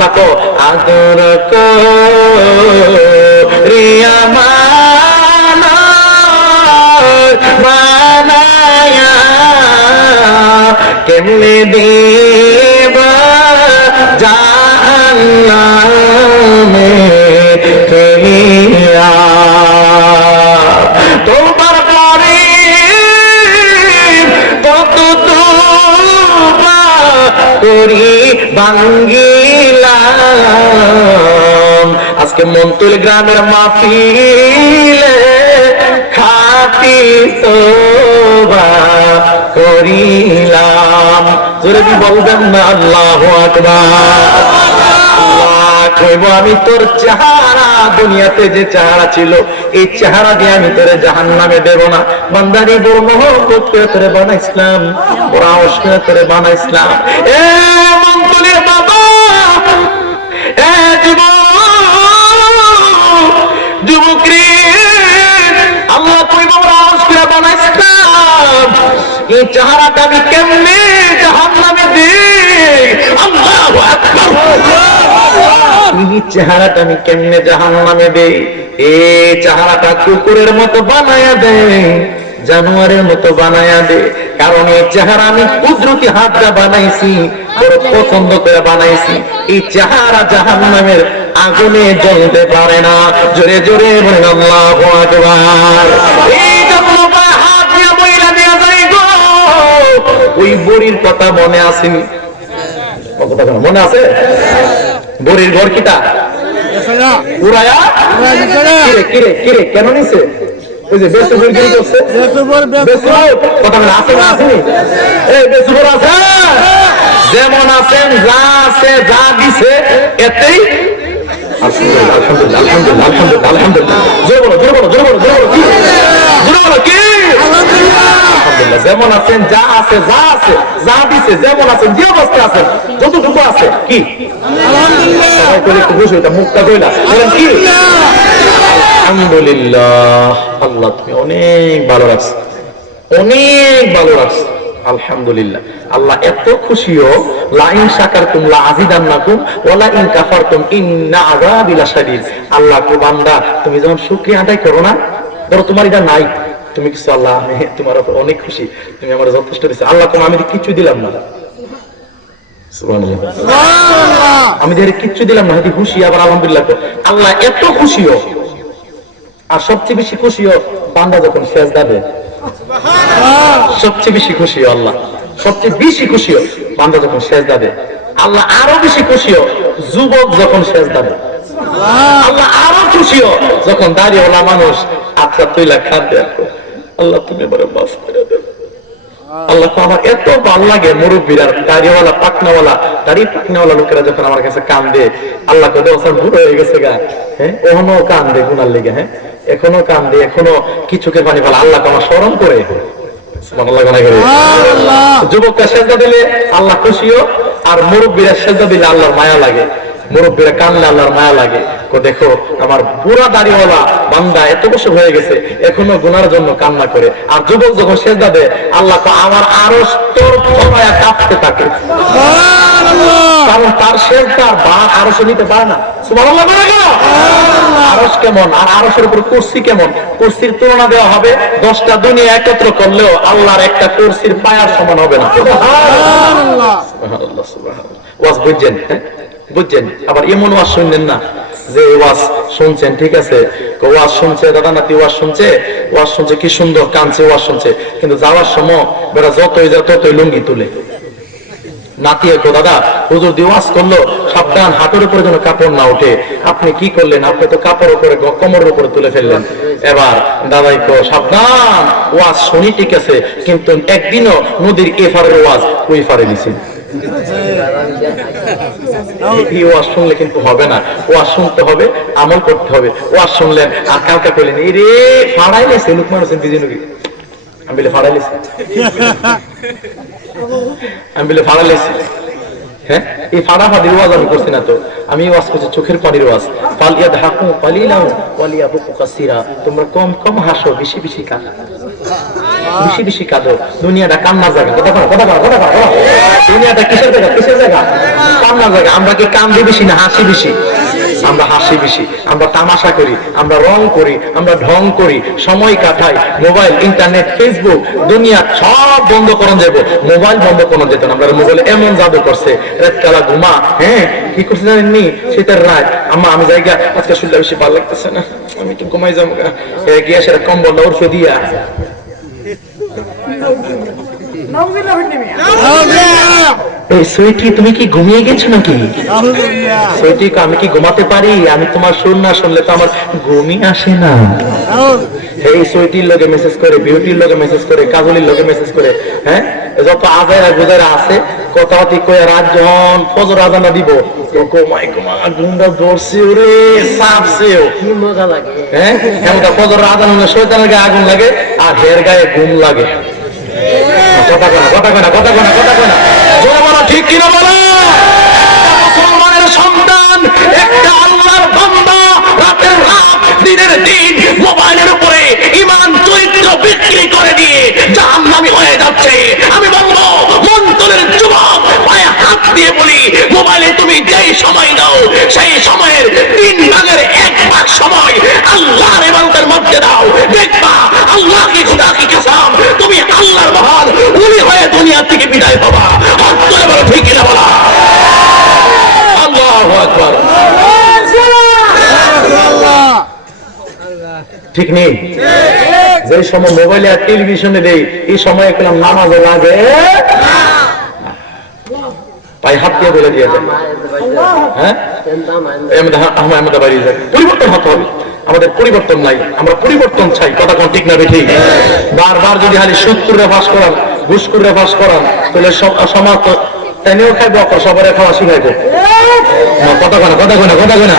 লাখো আদর করিয়া বানায়া কেমনে দেবা জাহান্নামে ফেলিয়া তোমার পরে কত তোবা করি ভাঙ্গিলাম আজকে মন্তুল গ্রামের মাহফিলে খাটি তোবা করিলাম। জোরে কি বলবেন না আল্লাহু আকবার। কইব আমি তোর চেহারা দুনিয়াতে যে চেহারা ছিল এই চেহারা দিয়ে আমি তোরে জাহান্নামে দেব না। বান্দারি বড় মহব্বত করে তোরে বানাইছিলাম, বড় আওয়াজ করে তোরে বানাইছিলাম। এ মন্তুলের বাবা, এ যুবক রে, আল্লাহ কইব বড় আওয়াজ করে বানাইছিলাম, এই চেহারাটা আমি কেমনে জাহান্নামে দেই? আল্লাহু আকবার। এই চেহারাটা আমি কেমনে জাহান্নামে দেই? এই চেহারাটা কুকুরের মতো বানায়া দেয়, জানোয়ারের মতো বানায়া দে। কারণ এই চেহারা আমি কুদরতি হাতটা বানাইছি, বড় পছন্দ করে বানাইছি। এই চেহারা জাহান্নামের আগুনে জ্বলতে পারে না। জোরে জোরে বলেন আল্লাহু আকবার। এই জন্য হাত দিয়ে বইলা দেয়া যায় গো। ওই বুড়ির কথা মনে আসেনি? মনে আছে? বুড়ির ঘর কিটা উড়ায়া কিরে কিরে কেন নিছে? ওই যে বেসুবর গিরি করছে, কথা বলে আছে না আসেনি? এই বেসুবর আছে, যেমন আছেন, যা আছে, যা দিছে এতেই আলহামদুলিল্লাহ আলহামদুলিল্লাহ আলহামদুলিল্লাহ আলহামদুলিল্লাহ। জোরে বলো জোরে বলো জোরে বলো জোরে বলো কি জোরে বলো কি আলহামদুলিল্লাহ। যেমন আছেন, যা আছে, যা আছে, যা দিছে, যেমন আছেন, যে অবস্থা আছেন, যতটুকু আছে কি আলহামদুলিল্লাহ। সবাই করে একটু বসে এটা মুখটা কইলা বলেন কি আলহামদুলিল্লাহ। আল্লাহ তুমি অনেক ভালো রাখছো, অনেক ভালো রাখছো, আলহামদুলিল্লাহ। আল্লাহ এত খুশিও, লা ইন শাকারতুম লা আযিদান্নাকুম ওয়া লা ইন কাফারতুম ইন্না আযাবি লাশাদীদ। আল্লাহ কো বান্দা তুমি যখন শুকরিয়া আদায় করো না, ধরো তোমার এটা নাই, তুমি কিছু আল্লাহ আমি তোমার উপর অনেক খুশি, তুমি আমার যথেষ্ট দিছো। আল্লাহ তোমার আমি কিছু দিলাম না, সুবহানাল্লাহ সুবহানাল্লাহ, আমি ধরে কিচ্ছু দিলাম না, হয়তো খুশি আবার আলহামদুলিল্লাহ। আল্লাহ এত খুশিও, আর সবচেয়ে বেশি খুশিও বান্দা যখন সেজদা দেয়, সবচেয়ে বেশি খুশিও আল্লাহ, সবচেয়ে বেশি খুশিও বান্দা যখন সেজদা দেয়। আল্লাহ আরো বেশি খুশিও যুবক যখন সেজদা দেয়। আল্লাহ আরো খুশিও যখন দাড়িওয়ালা মানুষ আচ্ছা তুইলা খাদ্য। আল্লাহ তুমি বড় মাফ করে দেব। আল্লাহ তো আমার এত ভালো লাগে মুরব্বীরা, দাড়িওয়ালা পাকনাওয়ালা, দাড়ি পাকনাওয়ালা লোকেরা যখন আমার কাছে কান্দে, আল্লাহ কত বছর বুড়ো হয়ে গেছে গা, হ্যাঁ এখনো কান্দে গুনার লেগে, হ্যাঁ এখনো কান্দে, এখনো কিছুকে পানি ফেলা, আল্লাহ আমার স্মরণ করে। যুবকরা সেজদা দিলে আল্লাহ খুশিও, আর মুরব্বীরা সেজদা দিলে আল্লাহর মায়া লাগে। মুরব্বীরা কানলে আল্লাহর মায়া লাগে। দেখো আমার বুড়া দাড়িওয়ালা বান্দা এত বছর হয়ে গেছে এখনো গুনার জন্য কান্না করে, আর যুবক যখন সেজদা দেয় আল্লাহ তো আমার আরো মায়া কাঁপতে থাকে, কারণ তার সেজদার ভার আরশ নিতে পারে না। সুবহানাল্লাহ বলে গেল। আরশ কেমন, আর আরশের উপর কুরসি কেমন, কুরসির তুলনা দেওয়া হবে 10টা দুনিয়া একত্র করলেও আল্লাহর একটা কুরসির পায়ার সমান হবে না। সুবহানাল্লাহ সুবহানাল্লাহ সুবহানাল্লাহ। ওয়াজ বুঝছেন? হ্যাঁ বুঝছেন? আবার এমন ওয়াজ শুনলেন না যে ওয়াজ শুনছেন, ঠিক আছে ওয়াজ শুনছে, দাদা নাতি ওয়াজ শুনছে কি সুন্দর কানছে, ওয়াজ শুনছে, কিন্তু যাওয়ার সময় বেড়া যতই যা ততই লুঙ্গি তুলে। নাতি একো দাদা হুজুর দিয়ে ওয়াজ করলো, সাবধান হাতের উপরে যেন কাপড় না ওঠে। আপনি কি করলেন? আপনি তো কাপড় উপরে কোমরের উপরে তুলে ফেললেন। এবার দাদাই কো সাবধান, ওয়াজ শুনি ঠিক আছে, কিন্তু একদিনও নদীর এফারের ওয়াজ ওই ফারে দিছি। ওয়াজ শুনলে কিন্তু হবে না, ওয়াজ শুনতে হবে, আমল করতে হবে। ওয়াজ শুনলেন আর কালকে কইলেন এই রে ফাড়াইলেছে লুকমান হোসেন বিজয়নগরী, আমি বলে ফাড়াইলেছি, আমি বলে ফাড়াইলেছি। হ্যাঁ এই ফাড়াফাড়ির ওয়াজ আমি করছি না তো, আমি ওয়াজ করছি চোখের পানির ওয়াজ। ফালিয়াদ হাকু পালিলাম ওয়ালিয়াবু কাসীরা, তোমরা কম কম হাসো, বেশি বেশি কাঁদো। বেশি বেশি কাঁদো। দুনিয়াটা কান্নার জায়গা। কথা বলো। দুনিয়াটা কিসের জায়গা? কিসের জায়গা? কান্নার জায়গা। আমরা কি কান্দি বেশি না হাসি বেশি? আমরা হাসি বেশি, আমরা তামাশা করি, আমরা রং করি, আমরা ঢং করি, সময় কাটাই। মোবাইল, ইন্টারনেট, ফেসবুক, দুনিয়া সব বন্ধ করা যাবো, মোবাইল বন্ধ করা যেত না। আমরা মোবাইল এমন জাদু করছে, রাত কালা ঘুমা। হ্যাঁ, কি করছে জানেননি? শীতের রাত, আমি জায়গা আজকে শুনলে বেশি ভালো লাগতেছে না, আমি একটু ঘুমাই যাবো। গিয়ে সেটা কম্বলটা উঠে দিয়া এই সুইটি, তুমি কি ঘুমিয়ে গেছো নাকি? সুইটি, আমি কি ঘুমাতে পারি? আমি তোমার সুর না শুনলে তো আমার ঘুমই আসে না। এই সুইটির লোকে মেসেজ করে, বিউটির লোকে মেসেজ করে, কাজলির লোকে মেসেজ করে। হ্যাঁ, যত আজাইরা গুজাইরা আছে, কথাবার্তি কয়ে রাত যখন ফজর আজানা দিব, ঘুমটা ধরছে ওরে, সাপছেও। হ্যাঁ, এমনটা ফজর আজান হলে শয়তানের গায়ে আগুন লাগে, আর হের গায়ে ঘুম লাগে। ঠিক কিনা বলো? মুসলমানের সন্তান, একটা আল্লাহর বান্দা, রাতের রাত দিনের দিন মোবাইলের উপরে ঈমান চরিত্র বিক্রি করে দিয়ে জাহান্নামী হয়ে যাচ্ছে। আমি বলবো, মন্তরের যুবক পায়ে হাত দিয়ে বলি, মোবাইলে তুমি যেই সময় দাও, সেই সময়ের 3 ভাগের 1 ভাগ সময় আল্লাহর ইবাদতের মধ্যে দাও। দেখবা আল্লাহ কি খুদা কি কসম, তুমি আল্লাহর মহান ওলি হয়ে দুনিয়া থেকে বিদায় পাবা। হাত তুলে বলো, ঠিক কিনা বলা? আল্লাহু আকবার। ঠিক নেই? যে সময় মোবাইলে আর টেলিভিশনে দেই, এই সময় একদম নামাজে লাগে, পায়ে হাত দিয়ে বলে দিয়ে যায়। হ্যাঁ, পরিবর্তন হতে হবে। আমাদের পরিবর্তন নাই, আমরা পরিবর্তন চাই। কথা কোন ঠিক না ঠিক? বারবার যদি খালি সুদ করে ফাঁস করান, ঘুষ করে ফাঁস করান, তাহলে সমাজ তাইও খাইবো, সবারে খাওয়া শিখাইবো। কথা কয় না।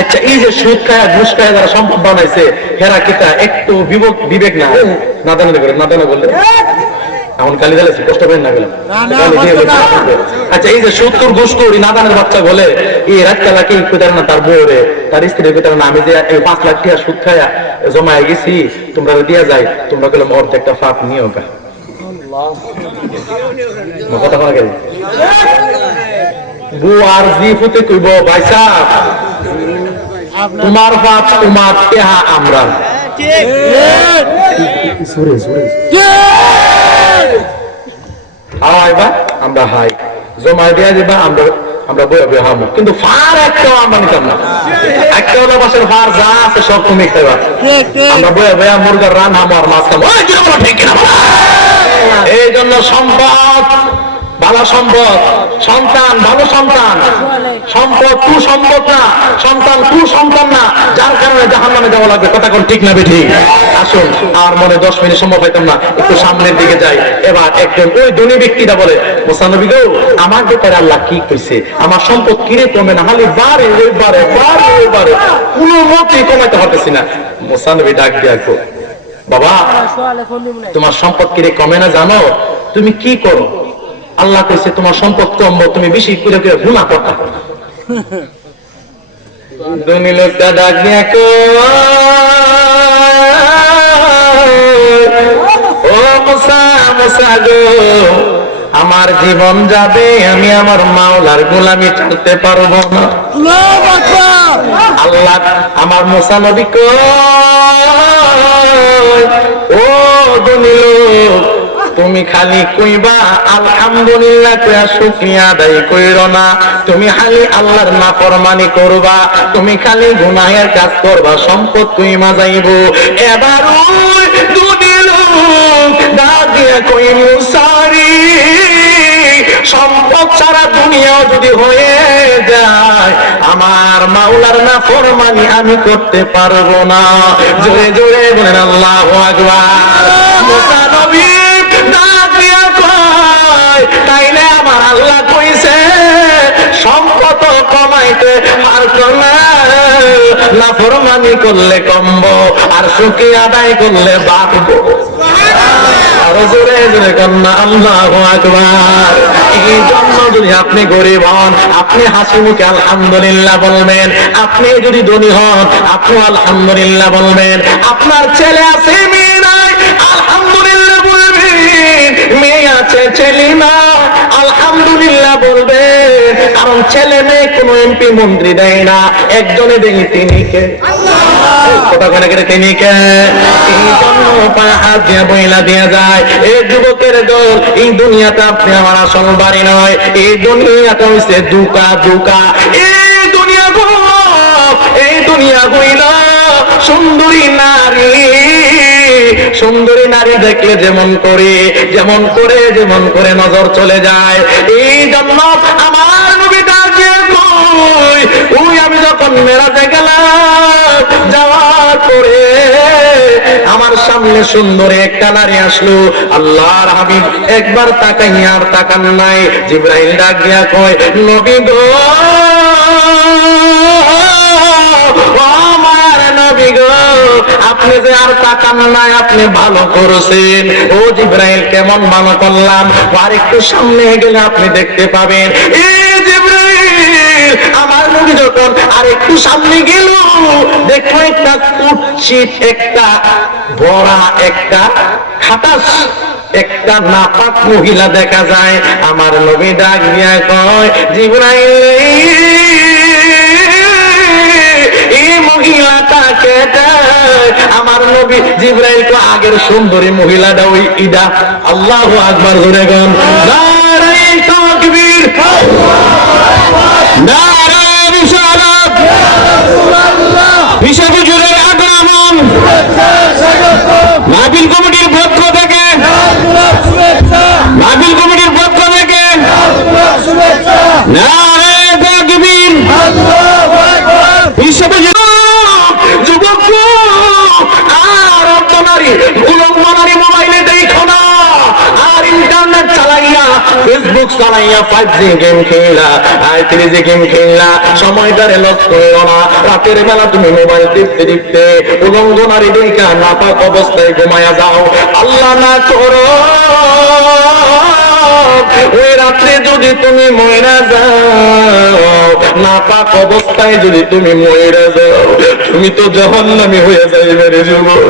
আচ্ছা, এই যে সুদ খায় ঘুষ খায় যারা সম্পদ বানাইছে, হেরা কিতা একটু বিবেক না? নাদানি করে, নাদানা বললে এখন গালি গালাছি, কষ্ট পেন না গেলাম। আচ্ছা, এই যে 70 ঘুষ করি নাদানের বাচ্চা বলে, এই রাত কালাকে কোথায় না তার বউরে, তার স্ত্রীর কোথায় না, আমি যে 5 লাখ টাকা সুদ খায়া জমায় গেছি, তোমরা দিয়া যায়, তোমরা গেলাম অর্ধেকটা ফাঁক নিও গা। কথা বলা গেল বউ আর জি ফুতে কইব, ভাই সাহেব তোমার বাপ তোমার টেহা আমরা আমরা হাই জমায় দেয়া দিবা, আমরা বয়ে বয়ে হামো, কিন্তু ফার একটাও আমরা নিতাম না। একটাও না বাসের ফার যা আছে সব তুমি খাইবা, আমরা বয়ে বয়ে মুরগার রান হামো আর মাছ খাবো। এই জন্য সম্পদ ভালো সম্পদ, সন্তান ভালো সন্তান, সম্পদ তু সম্পদ না, সন্তান তু সন্তান না, যার কারণে জাহান্নামে যাওয়া লাগবে। কথা কোন ঠিক না বেঠিক? আসুন, আর মনে 10 মিনিট সময় পাইতাম না, একটু সামনের দিকে যাই। এবার একজন ওই ধনী ব্যক্তিটা বলে, মুসা নবী গো, আমার ব্যাপারে আল্লাহ কি কইছে? আমার সম্পদ কিরে কমে না, খালি বারে ওইবারে কোনো মতেই কমাইতে পারতেছি না। মুসা নবী ডাক দিয়া কো, বাবা তোমার সম্পদ কিরে কমে না জানো? তুমি কি করো? আল্লাহ কইছে তোমার সম্পদ কমবো, তুমি বেশি করে করে গুনাহ করতা। ধনী লোকটা ডাক দিয়া কো, ও মুসা গো, আমার জীবন যাবে, আমি আমার মাওলার গোলামি ছাড়তে পারবো না। আল্লাহ আমার মুসা নবী কই, ও ধনী লোক, তুমি খালি কইবা আলহামদুলিল্লাহ কইয়া শুকরিয়া আদায় কইরো না, তুমি খালি আল্লাহর নাফরমানি করবা, তুমি খালি গুনাহের কাজ করবা, সম্পদ কইমা যাইবো। এবার ওই দুই লোক ডাক দিয়া কই, মুসারি সম্পদ ছাড়া দুনিয়াও যদি হয়ে যায়, আমার মাওলার নাফরমানি আমি করতে পারবো না। জোরে জোরে বলেন আল্লাহু আকবার। মুসা নবী তাইলে আমার আল্লাহ কইছে সম্পদ কমাইতে পারতো না, নাফরমানি করলে কমবো, আর শুকরিয়া আদায় করলে বাড়বো। আর জোরে জোরে কন্যা আল্লাহু আকবার। এই জন্য যদি আপনি গরিব হন, আপনি হাসি মুখে আলহামদুলিল্লাহ বলবেন। আপনি যদি ধনী হন, আপনি আলহামদুলিল্লাহ বলবেন। আপনার ছেলে আছে, মেয়ে নাই, আলহামদুলিল্লাহ বলবেন। মেয়ে আছে, ছেলে না, আলহামদুলিল্লাহ বলবেন। কারণ ছেলে মেয়ে কোনো এমপি মন্ত্রী দেয় না, একজনে দেয়, তিনি কে? তিনি কে? এই জন্য পায়ে হাত দিয়ে বইলা দিয়ে যায়, এই যুবকের দল, এই দুনিয়াটা আপনি আমার আসল বাড়ি নয়, এই দুনিয়াটা হচ্ছে দুকা দুকা। এই দুনিয়া গো, এই দুনিয়া গইল সুন্দরী নারী, সুন্দরী নারী দেখলে যেমন করে নজর চলে যায়। এই জন্য আমার নবী ডাকে কই, ওই আমি যখন মেরাজে গেলাম, যাওয়ার পরে আমার সামনে সুন্দরী একটা নারী আসলো। আল্লাহর হাবিব একবার তাকাইয়া আর তাকান নাই। জিবরাইল ডাক দিয়া কয়, নবী গো, আপনি যে আর তাকান নাই, আপনি ভালো করেছেন। ও জিবরাইল, কেমন ভালো করলাম? আর একটু সামনে গেলে আপনি দেখতে পাবেন। এই জিবরাইল, আমার নবী যখন আর একটু সামনে গেল, দেখো একটা কুৎসিত, একটা বড়া, একটা খাটাস, একটা নাপাক মহিলা দেখা যায়। আমার নবী ডাক দিয়া কয়, জিবরাইল, এই মহিলাটাকে আমার নবী জিবরাইল তো আগের সুন্দরী মহিলাটা ওই ইদা। আল্লাহু আকবার, জোরে গান, নারে তাকবীর, নারে রিসালাত, হিসাবে জোরে আগমন, মাহফিল কমিটির পক্ষ থেকে, মাহফিল কমিটির পক্ষ থেকে নারে তাকবীর, হিসাবে যুবক আর নারী উলঙ্গ নারী মোবাইলে দেখো না, আর ইন্টারনেট চালাইয়া, ফেসবুক চালাইয়া 5G গেম খেলা, 3G গেম খেলা সময়টারে লস করো না। রাতের বেলা তুমি মোবাইল টিপতে টিপতে উলঙ্গ নারী দেখা নাপাক অবস্থায় ঘুমায়া যাও। আল্লাহ না করো ওই রাত্রে যদি তুমি ময়রা যাও, নাপাক অবস্থায় যদি তুমি ময়রা যাও, তুমি তো জাহান্নামী হয়ে যাইবে রে যুবক।